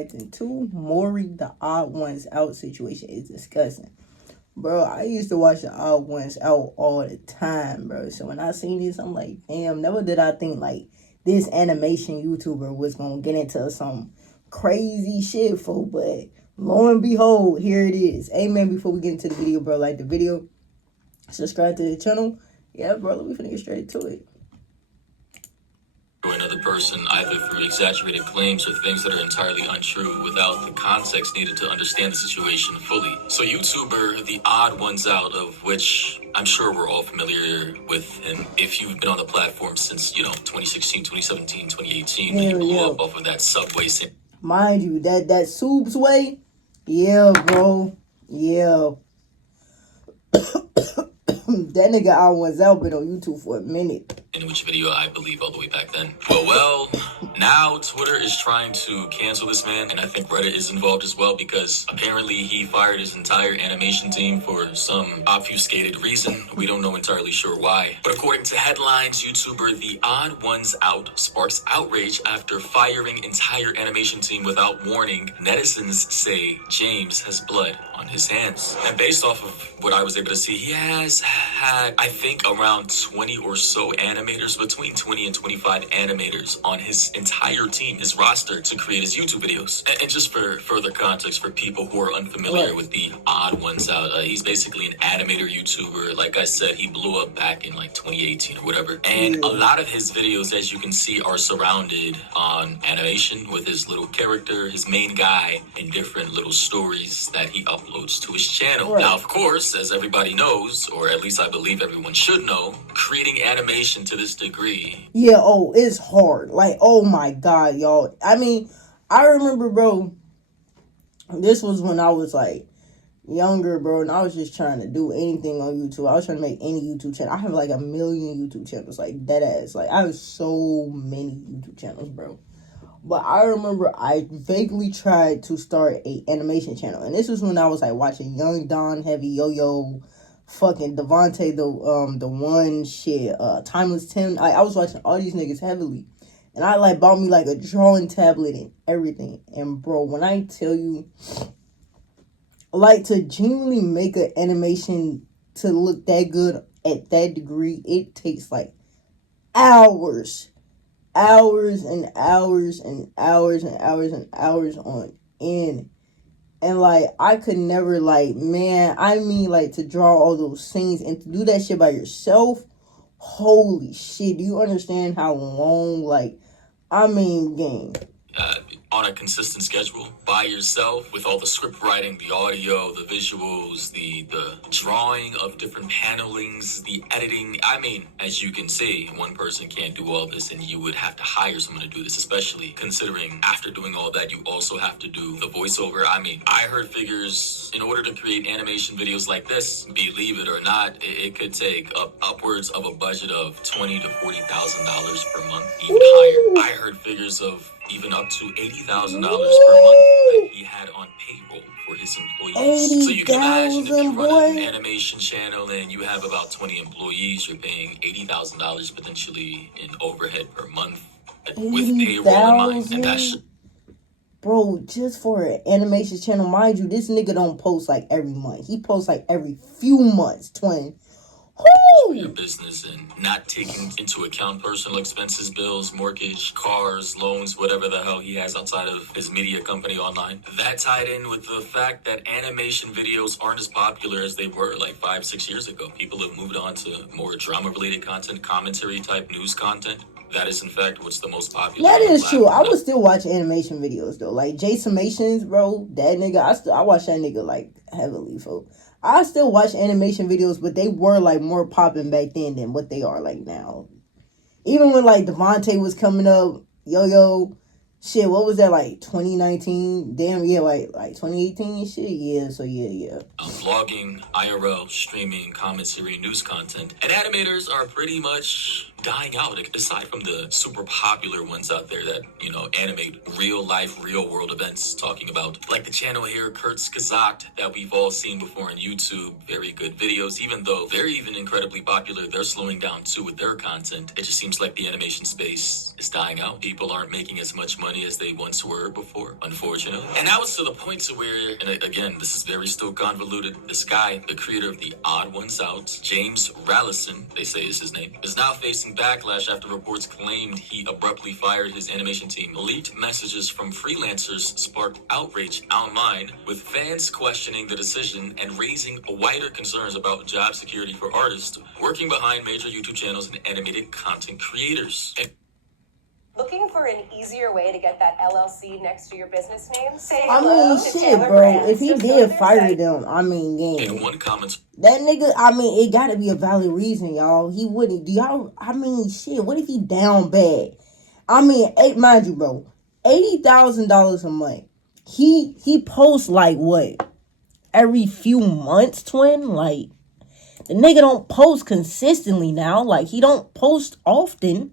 reacting to Mori, the Odd Ones Out situation is disgusting. Bro, I used to watch the Odd Ones Out all the time, bro. So when I seen this, I'm like, damn, never did I think, like, this animation YouTuber was going to get into some crazy shit, for. But lo and behold, here it is. Hey, man, before we get into the video, bro, like the video, subscribe to the channel. Yeah, bro, we finna get straight to it. Or another person, either through exaggerated claims or things that are entirely untrue without the context needed to understand the situation fully. So YouTuber TheOdd1sOut, of which I'm sure we're all familiar with him if you've been on the platform since, 2016, 2017, 2018, when he blew up off of that Subway scene. Mind you, that Subs way, yeah, bro, yeah. That nigga Odd1sOut been on YouTube for a minute. In which video, I believe, all the way back then. Well, now Twitter is trying to cancel this man, and I think Reddit is involved as well, because apparently he fired his entire animation team for some obfuscated reason. We don't know entirely sure why. But according to headlines, YouTuber TheOdd1sOut sparks outrage after firing entire animation team without warning. Netizens say James has blood on his hands. And based off of what I was able to see, he has had, I think, around 20 or so animators, between 20 and 25 animators on his entire team, his roster, to create his YouTube videos. And just for further context for people who are unfamiliar with TheOdd1sOut, he's basically an animator YouTuber. Like I said, he blew up back in like 2018 or whatever. And a lot of his videos, as you can see, are surrounded on animation with his little character, his main guy, and different little stories that he uploads to his channel. Now, of course, as everybody knows, or at least I believe everyone should know, creating animation to this degree. Yeah, it's hard. Like, oh my God, y'all. I mean, I remember, bro, this was when I was like younger, bro, and I was just trying to do anything on YouTube. I was trying to make any YouTube channel. I have like 1 million YouTube channels, like dead ass. Like, I have so many YouTube channels, bro. But I remember I vaguely tried to start a animation channel, and this was when I was like watching Young Don, Heavy Yo-Yo, fucking Devontae, the one shit, Timeless Tim. I was watching all these niggas heavily, and I like bought me like a drawing tablet and everything. And bro, when I tell you, like, to genuinely make an animation to look that good at that degree, it takes like hours and hours and hours and hours and hours on end. And like, I could never, like, man, I mean, like, to draw all those scenes and to do that shit by yourself, holy shit, do you understand how long, like, I mean, game. On a consistent schedule by yourself, with all the script writing, the audio, the visuals, the drawing of different panelings, the editing. I mean, as you can see, one person can't do all this, and you would have to hire someone to do this, especially considering after doing all that, you also have to do the voiceover. I mean, I heard figures in order to create animation videos like this, believe it or not, it could take upwards of a budget of $20,000 to $40,000 per month, even higher. I heard figures of even up to $80,000 per month that he had on payroll for his employees. So you can imagine if you run an animation channel and you have about 20 employees, you're paying $80,000 potentially in overhead per month with payroll in mind. And that's, bro, just for an animation channel, mind you, this nigga don't post like every month. He posts like every few months, twin. for your business, and not taking into account personal expenses, bills, mortgage, cars, loans, whatever the hell he has outside of his media company online. That tied in with the fact that animation videos aren't as popular as they were like 5-6 years ago. People have moved on to more drama-related content, commentary type news content. That is, in fact, what's the most popular. That is true. I would still watch animation videos, though. Like, Jason Masons, bro, that nigga, I watch that nigga, like, heavily, folks. I still watch animation videos, but they were, like, more popping back then than what they are, like, now. Even when, like, Devontae was coming up, Yo-Yo, shit, what was that, like, 2019? Damn, yeah, like 2018 shit? Yeah, so yeah. Vlogging, IRL, streaming, commentary, news content. And animators are pretty much dying out, aside from the super popular ones out there that, animate real life, real world events, talking about, like the channel here, Kurt's Kazakh, that we've all seen before on YouTube. Very good videos, even though they're even incredibly popular, they're slowing down too with their content. It just seems like the animation space is dying out. People aren't making as much money as they once were before, unfortunately. And now it's to the point to where, and again, this is very still convoluted, this guy, the creator of TheOdd1sOut, James Rallison, they say is his name, is now facing backlash after reports claimed he abruptly fired his animation team. Leaked messages from freelancers sparked outrage online, with fans questioning the decision and raising wider concerns about job security for artists working behind major YouTube channels and animated content creators. Looking for an easier way to get that LLC next to your business name? Say I hello mean, to shit, Taylor bro. Brands. If he Just go to did their fire site. them, I mean, In damn. one comment, That nigga, I mean, it gotta be a valid reason, y'all. He wouldn't. Do y'all, I mean, shit, what if he down bad? I mean, mind you, bro, $80,000 a month. He posts like what? Every few months, twin? Like, the nigga don't post consistently now. Like, he don't post often.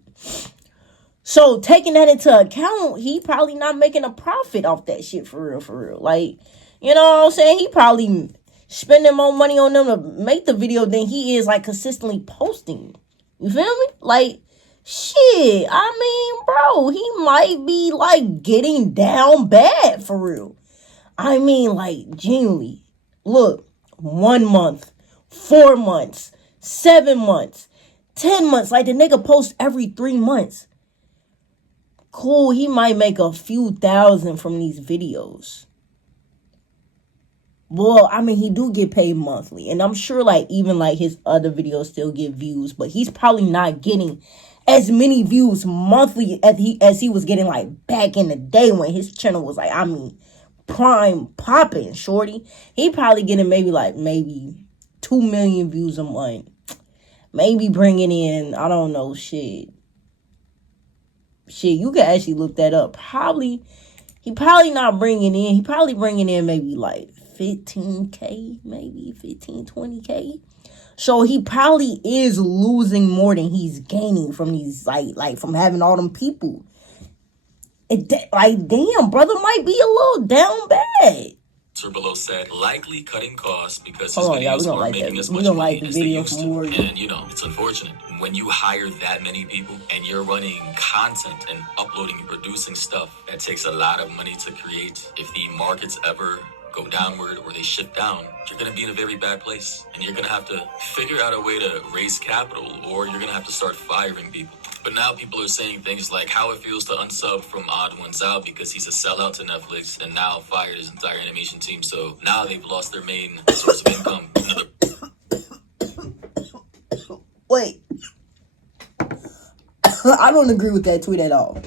So, taking that into account, he probably not making a profit off that shit for real, for real. Like, you know what I'm saying? He probably spending more money on them to make the video than he is, like, consistently posting. You feel me? Like, shit, I mean, bro, he might be, like, getting down bad for real. I mean, like, genuinely. Look, 1 month, 4 months, 7 months, 10 months. Like, the nigga posts every 3 months. Cool, he might make a few thousand from these videos. Well, I mean, he do get paid monthly. And I'm sure, like, even, like, his other videos still get views. But he's probably not getting as many views monthly as he was getting, like, back in the day when his channel was, like, I mean, prime popping, shorty. He probably getting maybe 2 million views a month. Maybe bringing in, I don't know, shit, you can actually look that up. He probably not bringing in. He probably bringing in maybe like 15K, maybe 20K. So he probably is losing more than he's gaining from these, like from having all them people. Like, damn, brother might be a little down bad. below said, likely cutting costs because his Hold on, y'all. We videos don't aren't like making that. as We much don't money like the as they video used from to. Mori. And, it's unfortunate. When you hire that many people and you're running content and uploading and producing stuff, that takes a lot of money to create. If the markets ever go downward or they shift down, you're going to be in a very bad place. And you're going to have to figure out a way to raise capital, or you're going to have to start firing people. But now people are saying things like how it feels to unsub from TheOdd1sOut because he's a sellout to Netflix and now fired his entire animation team. So now they've lost their main source of income. Wait. I don't agree with that tweet at all.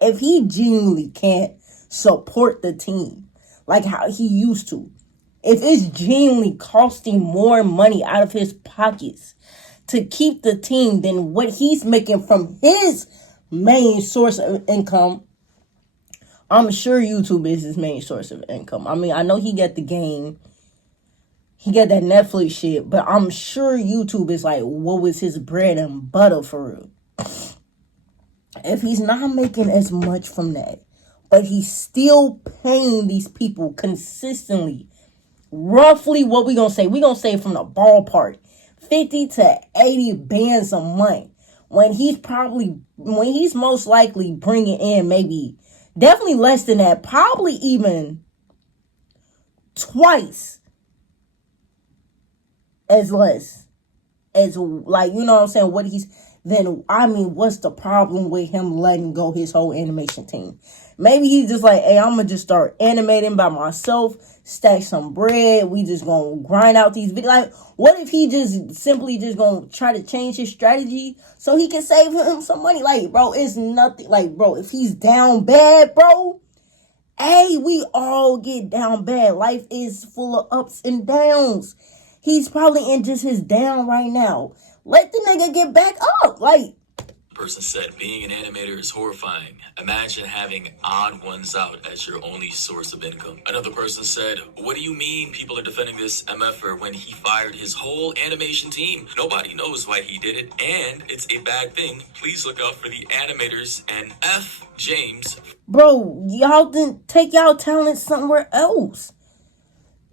If he genuinely can't support the team like how he used to, if it's genuinely costing more money out of his pockets to keep the team than what he's making from his main source of income, I'm sure YouTube is his main source of income. I mean, I know he got the game, he got that Netflix shit, but I'm sure YouTube is like, what was his bread and butter for real? If he's not making as much from that, but he's still paying these people consistently, roughly what we gonna say? We gonna say from the ballpark, 50 to 80 bands a month. When he's most likely bringing in maybe, definitely less than that, probably even twice as less as, like, you know what I'm saying, what he's, then, I mean, what's the problem with him letting go his whole animation team? Maybe he's just like, hey, I'm gonna just start animating by myself, stack some bread, we just gonna grind out these videos. Like, what if he just simply just gonna try to change his strategy so he can save him some money? Like, bro, it's nothing. Like, bro, if he's down bad, bro, hey, we all get down bad. Life is full of ups and downs. He's probably in just his down right now. Let the nigga get back up. Like, person said, being an animator is horrifying. Imagine having TheOdd1sOut as your only source of income. Another person said, what do you mean people are defending this MFer when he fired his whole animation team? Nobody knows why he did it, and it's a bad thing. Please look out for the animators and F. James. Bro, y'all didn't take y'all talent somewhere else.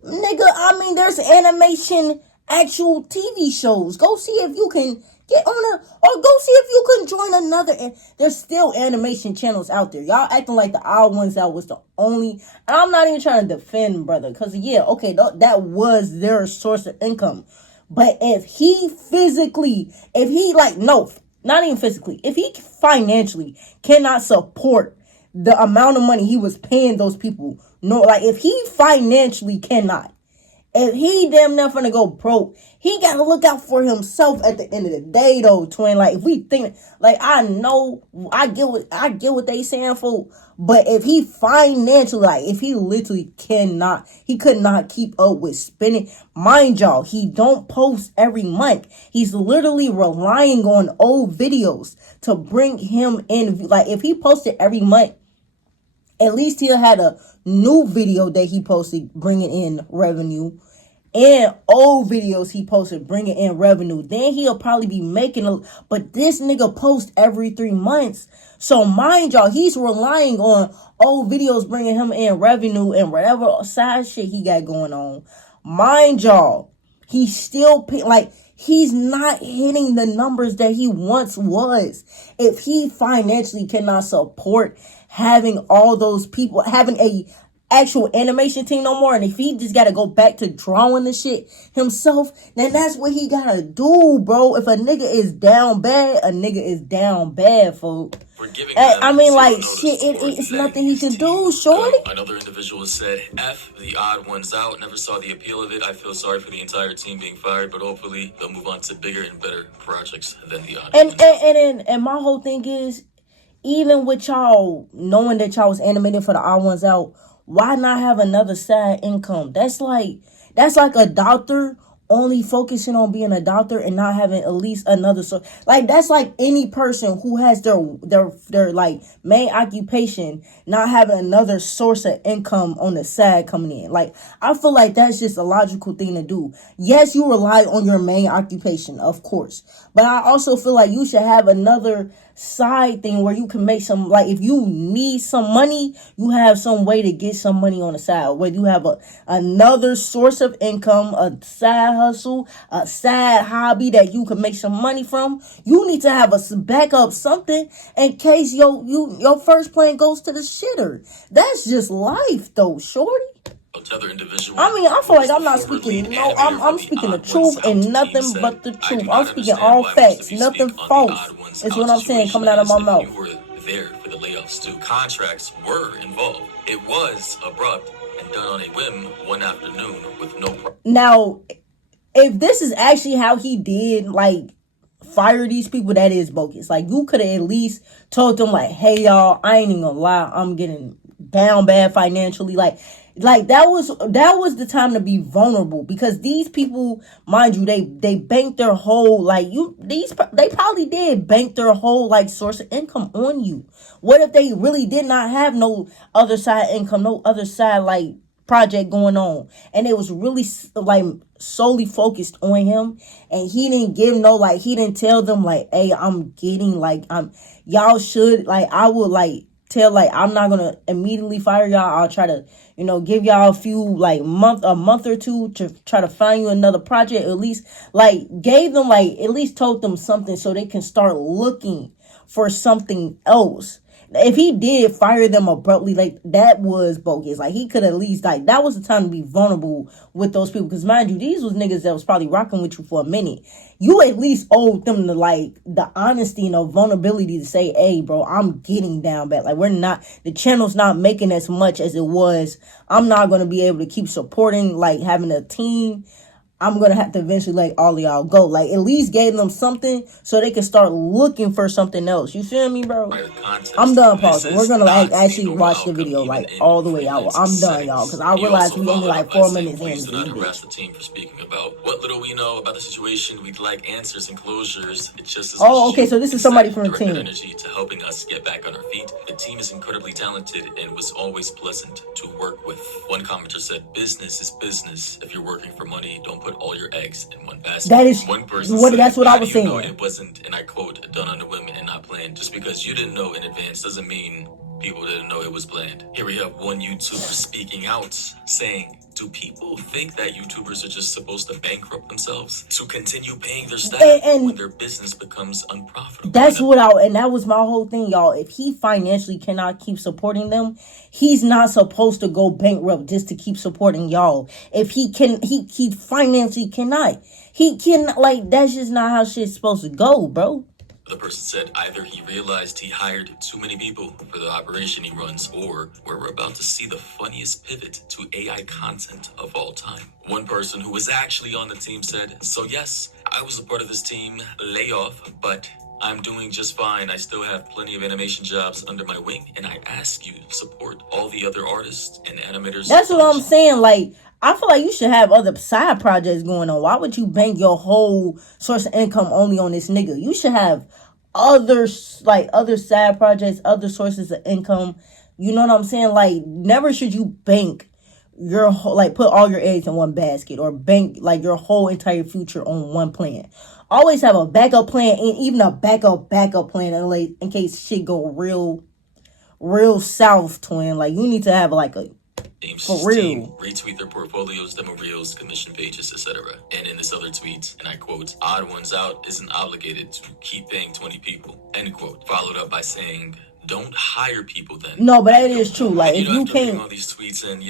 Nigga, I mean, there's animation actual TV shows. Go see if you can get on or go see if you can join another. And there's still animation channels out there. Y'all acting like TheOdd1sOut was the only. And I'm not even trying to defend, brother, because yeah, okay, that was their source of income. But if he not even physically, if he financially cannot support the amount of money he was paying those people, no, like if he financially cannot. If he damn near finna go broke, he gotta look out for himself at the end of the day, though, twin. Like, if we think, like, I know, I get what they saying, for, but if he financially, like, if he literally he could not keep up with spending, mind y'all, he don't post every month. He's literally relying on old videos to bring him in. Like, if he posted every month, at least he'll had a new video that he posted bringing in revenue, and old videos he posted bringing in revenue. Then he'll probably be making but this nigga posts every 3 months. So mind y'all, he's relying on old videos bringing him in revenue and whatever side shit he got going on. Mind y'all, he's still he's not hitting the numbers that he once was. If he financially cannot support having all those people, having a actual animation team no more, and if he just gotta go back to drawing the shit himself, then that's what he gotta do, bro. If a nigga is down bad, a nigga is down bad, folks. I mean, like, shit, it's nothing he can do, shorty. Another individual said, F TheOdd1sOut. Never saw the appeal of it. I feel sorry for the entire team being fired, but hopefully they'll move on to bigger and better projects than TheOdd1sOut. And my whole thing is, even with y'all knowing that y'all was animating for TheOdd1sOut, why not have another side income? That's like a doctor only focusing on being a doctor and not having at least another like that's like any person who has their like main occupation not having another source of income on the side coming in. Like, I feel like that's just a logical thing to do. Yes, you rely on your main occupation, of course, but I also feel like you should have another side thing where you can make some, like, if you need some money, you have some way to get some money on the side, where you have another source of income, a side hustle, a side hobby that you can make some money from. You need to have a backup something in case your first plan goes to the shitter. That's just life, though, shorty. I mean, I feel like I'm not speaking. No, I'm speaking the truth and nothing but the truth. I'm speaking all facts, nothing false. Is what I'm saying coming out of my mouth. You were there for the layoffs too. Contracts were involved. It was abrupt and done on a whim one afternoon with no. Now, if this is actually how he did, like, fire these people, that is bogus. Like, you could have at least told them, like, hey, y'all, I ain't even gonna lie, I'm getting down bad financially. Like that was the time to be vulnerable, because these people, mind you, they banked their whole, they probably did bank their whole, like, source of income on you. What if they really did not have no other side income, no other side, like, project going on, and it was really, like, solely focused on him, and he didn't give no, like, he didn't tell them, like, hey, I'm getting, like, y'all should, like, I would, like, tell, like, I'm not gonna immediately fire y'all. I'll try to, give y'all a few, like, a month or two to try to find you another project. At least, like, gave them, like, at least told them something so they can start looking for something else. If he did fire them abruptly, like, that was bogus. Like, he could at least, like, that was the time to be vulnerable with those people. Because, mind you, these was niggas that was probably rocking with you for a minute. You at least owed them the honesty and the vulnerability to say, hey, bro, I'm getting down bad. Like, the channel's not making as much as it was. I'm not going to be able to keep supporting, like, having a team. I'm going to have to eventually let all of y'all go. Like, at least gave them something so they can start looking for something else. You feel me, bro? I'm done pausing. We're going to actually watch the video, like, all the way out. I'm done, y'all, because I realized we only, like, 4 minutes in. Please do not harass the team for speaking about what little we know about the situation. We'd like answers and closures. It's just as okay, so this is somebody from the team. Energy to helping us get back on our feet. The team is incredibly talented and was always pleasant to work with. One commenter said, "Business is business. If you're working for money, don't put all your eggs in one basket." That is one person said, that's what I was saying. It wasn't, and I quote, "done on the women and not planned." Just because you didn't know in advance doesn't mean people didn't know it was planned. Here we have one YouTuber speaking out, saying, "Do people think that YouTubers are just supposed to bankrupt themselves to continue paying their staff when their business becomes unprofitable?" That's and that was my whole thing, y'all. If he financially cannot keep supporting them, he's not supposed to go bankrupt just to keep supporting y'all. If he financially cannot. He can, like, that's just not how shit's supposed to go, bro. The person said either he realized he hired too many people for the operation he runs, or we're about to see the funniest pivot to AI content of all time. One person who was actually on the team said, "So yes, I was a part of this team layoff, but I'm doing just fine. I still have plenty of animation jobs under my wing, and I ask you to support all the other artists and animators." That's what I'm saying. Like, I feel like you should have other side projects going on. Why would you bank your whole source of income only on this nigga? You should have other side projects, other sources of income. You know what I'm saying? Like, never should you bank your put all your eggs in one basket, or bank like your whole entire future on one plan. Always have a backup plan, and even a backup plan in case shit go real south, twin. Like, you need to have like a for real. Retweet their portfolios, demo reels, commission pages, etc. And in this other tweet, and I quote, "Odd1sOut isn't obligated to keep paying 20 people," end quote. Followed up by saying, "Don't hire people then." No, but that is true. Like, if you can't, all these tweets and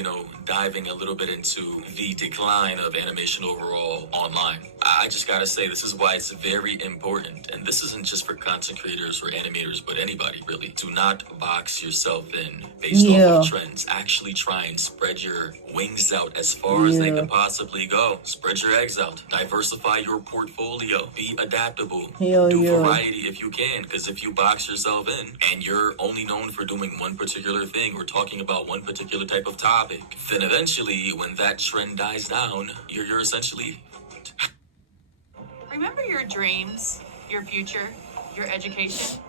diving a little bit into the decline of animation overall online, I just gotta say, this is why it's very important, and this isn't just for content creators or animators, but anybody really. Do not box yourself in based off of trends. Actually try and spread your wings out as far as they can possibly go. Spread your eggs out. Diversify your portfolio. Be adaptable. Do variety if you can, because if you box yourself in and you're only known for doing one particular thing or talking about one particular type of topic, then eventually when that trend dies down, you're essentially... Remember your dreams, your future, your education?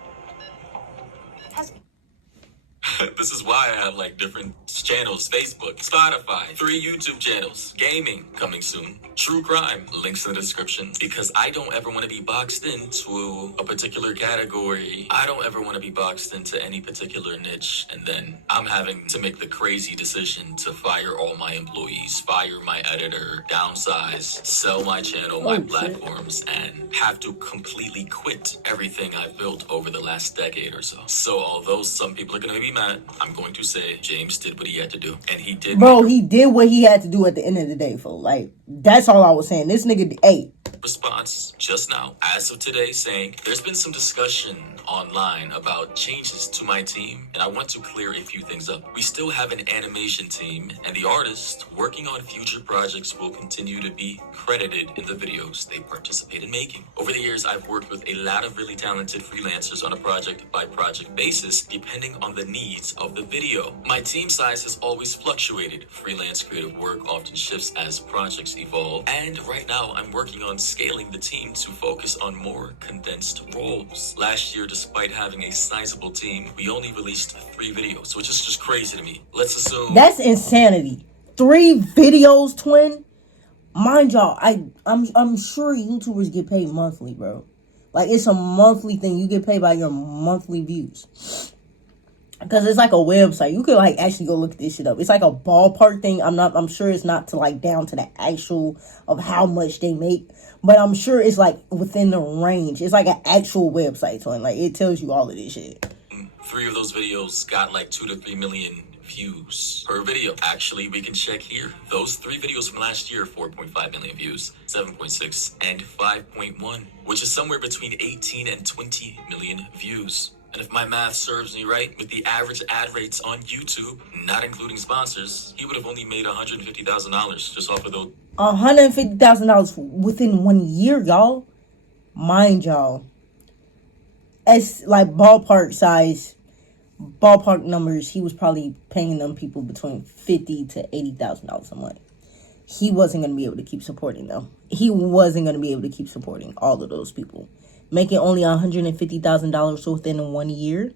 This is why I have like different channels: Facebook, Spotify, 3 YouTube channels, gaming coming soon, true crime, links in the description, because I don't ever want to be boxed into a particular category. I don't ever want to be boxed into any particular niche, and then I'm having to make the crazy decision to fire all my employees, fire my editor, downsize, sell my channel, my platforms, and have to completely quit everything I've built over the last decade or so. So although some people are going to be mad, I'm going to say James did what he had to do, and he did. Bro, he did what he had to do at the end of the day, folks. Like, that's all I was saying. This nigga, response just now, as of today, saying there's been some discussion online about changes to my team, and I want to clear a few things up. We still have an animation team, and the artists working on future projects will continue to be credited in the videos they participate in making. Over the years, I've worked with a lot of really talented freelancers on a project-by-project basis, depending on the needs of the video. My team size has always fluctuated. Freelance creative work often shifts as projects evolve, and right now I'm working on scaling the team to focus on more condensed roles. Last year, despite having a sizable team, we only released 3 videos, which is just crazy to me. Let's assume that's insanity. 3 videos, twin. Mind y'all, I'm sure YouTubers get paid monthly, bro. Like, it's a monthly thing. You get paid by your monthly views. Because it's like a website. You could like actually go look this shit up. It's like a ballpark thing. I'm sure it's not to like down to the actual of how much they make. But I'm sure it's like within the range. It's like an actual website. So like, it tells you all of this shit. 3 of those videos got like 2 to 3 million views per video. Actually, we can check here. Those 3 videos from last year, 4.5 million views, 7.6, and 5.1, which is somewhere between 18 and 20 million views. And if my math serves me right, with the average ad rates on YouTube, not including sponsors, he would have only made $150,000 just off of those. $150,000 within 1 year, y'all. Mind y'all. As like ballpark numbers, he was probably paying them people between $50,000 to $80,000 a month. He wasn't going to be able to keep supporting them. He wasn't going to be able to keep supporting all of those people. Making only $150,000 within 1 year?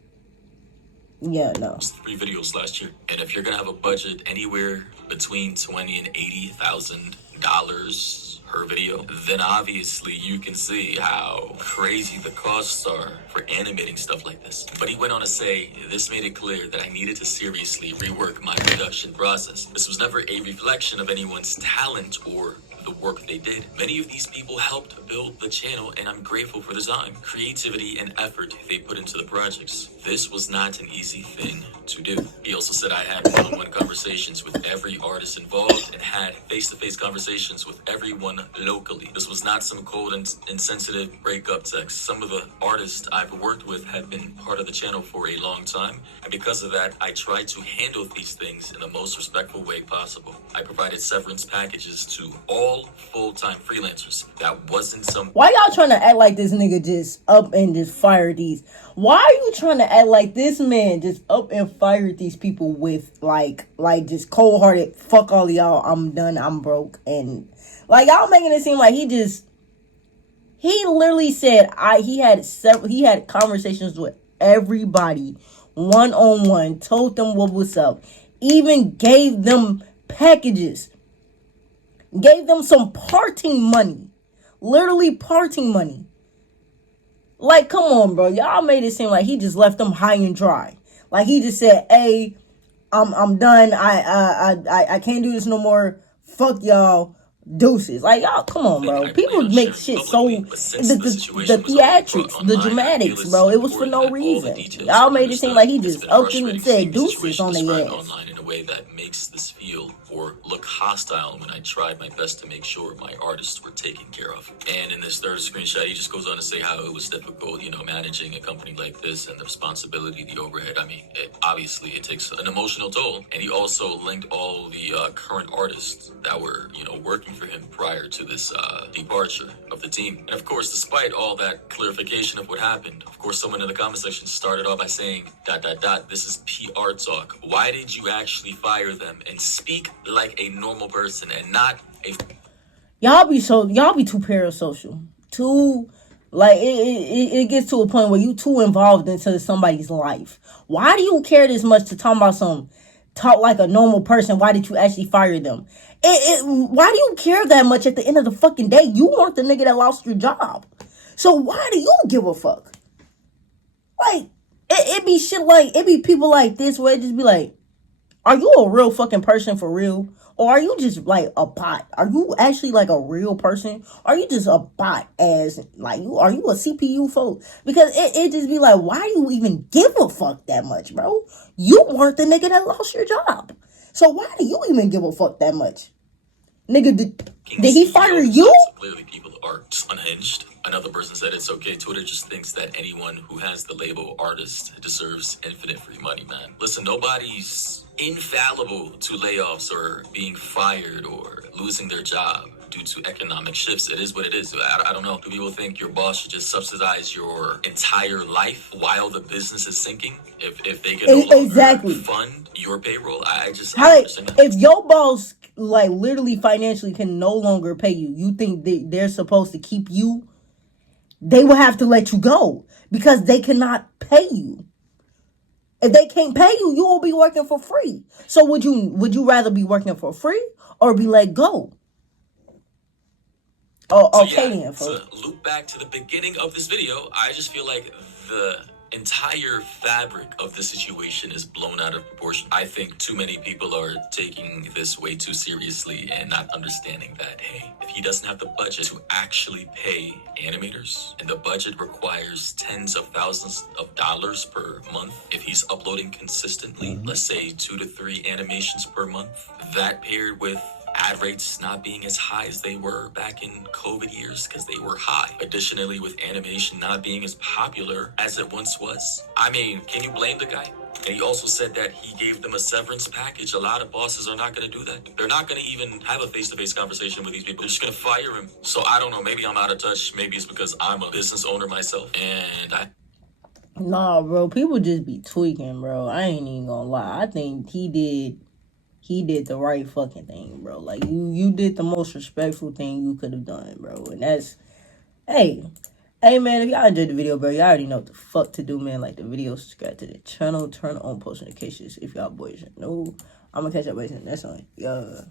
Yeah, no. 3 videos last year. And if you're going to have a budget anywhere between $20,000 and $80,000 per video, then obviously you can see how crazy the costs are for animating stuff like this. But he went on to say, this made it clear that I needed to seriously rework my production process. This was never a reflection of anyone's talent or the work they did. Many of these people helped build the channel, and I'm grateful for the time, creativity, and effort they put into the projects. This was not an easy thing to do. He also said I had one-on-one conversations with every artist involved and had face-to-face conversations with everyone locally. This was not some cold and insensitive breakup text. Some of the artists I've worked with have been part of the channel for a long time, and because of that, I tried to handle these things in the most respectful way possible. I provided severance packages to all full-time freelancers. That wasn't some... Why y'all trying to act like this nigga just up and just fired these? Why are you trying to act like this man just up and fired these people with like just cold-hearted, fuck all of y'all, I'm done, I'm broke, and like y'all making it seem like he literally said he had conversations with everybody one-on-one, told them what was up, even gave them packages, gave them some parting money, literally parting money. Like, come on, bro. Y'all made it seem like he just left them high and dry. Like he just said, "Hey, I'm done. I can't do this no more. Fuck y'all. Deuces." Like, y'all, come on, bro. People make shit so the theatrics, the dramatics, bro. It was for no reason. Y'all made it seem like he just up and said deuces on their ass. Online in a way that makes this feel or look hostile when I tried my best to make sure my artists were taken care of. And in this third screenshot, he just goes on to say how it was difficult, managing a company like this and the responsibility, the overhead. I mean, obviously it takes an emotional toll. And he also linked all the current artists that were, working for him prior to this departure of the team. And of course, despite all that clarification of what happened, of course, someone in the comment section started off by saying, ... this is PR talk. Why did you actually fire them and speak like a normal person and not a... Y'all be too parasocial. Too, like, it gets to a point where you too involved into somebody's life. Why do you care this much to talk like a normal person? Why did you actually fire them? Why do you care that much at the end of the fucking day? You weren't the nigga that lost your job. So why do you give a fuck? Like, it be shit like, it be people like this where it just be like, are you a real fucking person for real? Or are you just like a bot? Are you actually like a real person? Or are you just a bot are you a CPU folk? Because it just be like, why do you even give a fuck that much, bro? You weren't the nigga that lost your job. So why do you even give a fuck that much? Nigga, did he fire you? Clearly people are unhinged. Another person said it's okay. Twitter just thinks that anyone who has the label artist deserves infinite free money, man. Listen, nobody's infallible to layoffs or being fired or losing their job due to economic shifts. It is what it is. I don't know. Do people think your boss should just subsidize your entire life while the business is sinking? If they can no longer fund your payroll? I just understand that. If your boss like literally financially can no longer pay you, you think they're supposed to keep you? They will have to let you go because they cannot pay you. If they can't pay you, you will be working for free. So would you rather be working for free or be let go? To loop back to the beginning of this video, I just feel like the entire fabric of the situation is blown out of proportion. I think too many people are taking this way too seriously and not understanding that, hey, if he doesn't have the budget to actually pay animators, and the budget requires tens of thousands of dollars per month, if he's uploading consistently, let's say 2 to 3 animations per month, that paired with ad rates not being as high as they were back in COVID years because they were high. Additionally, with animation not being as popular as it once was. I mean, can you blame the guy? And he also said that he gave them a severance package. A lot of bosses are not going to do that. They're not going to even have a face-to-face conversation with these people. They're just going to fire him. So I don't know. Maybe I'm out of touch. Maybe it's because I'm a business owner myself. And Nah, bro. People just be tweaking, bro. I ain't even gonna lie. I think he did the right fucking thing, bro. Like, you did the most respectful thing you could have done, bro. And that's, hey, man, if y'all enjoyed the video, bro, y'all already know what the fuck to do, man. Like the video, subscribe to the channel, turn on post notifications if y'all boys know. I'm gonna catch up with you next one. Yeah.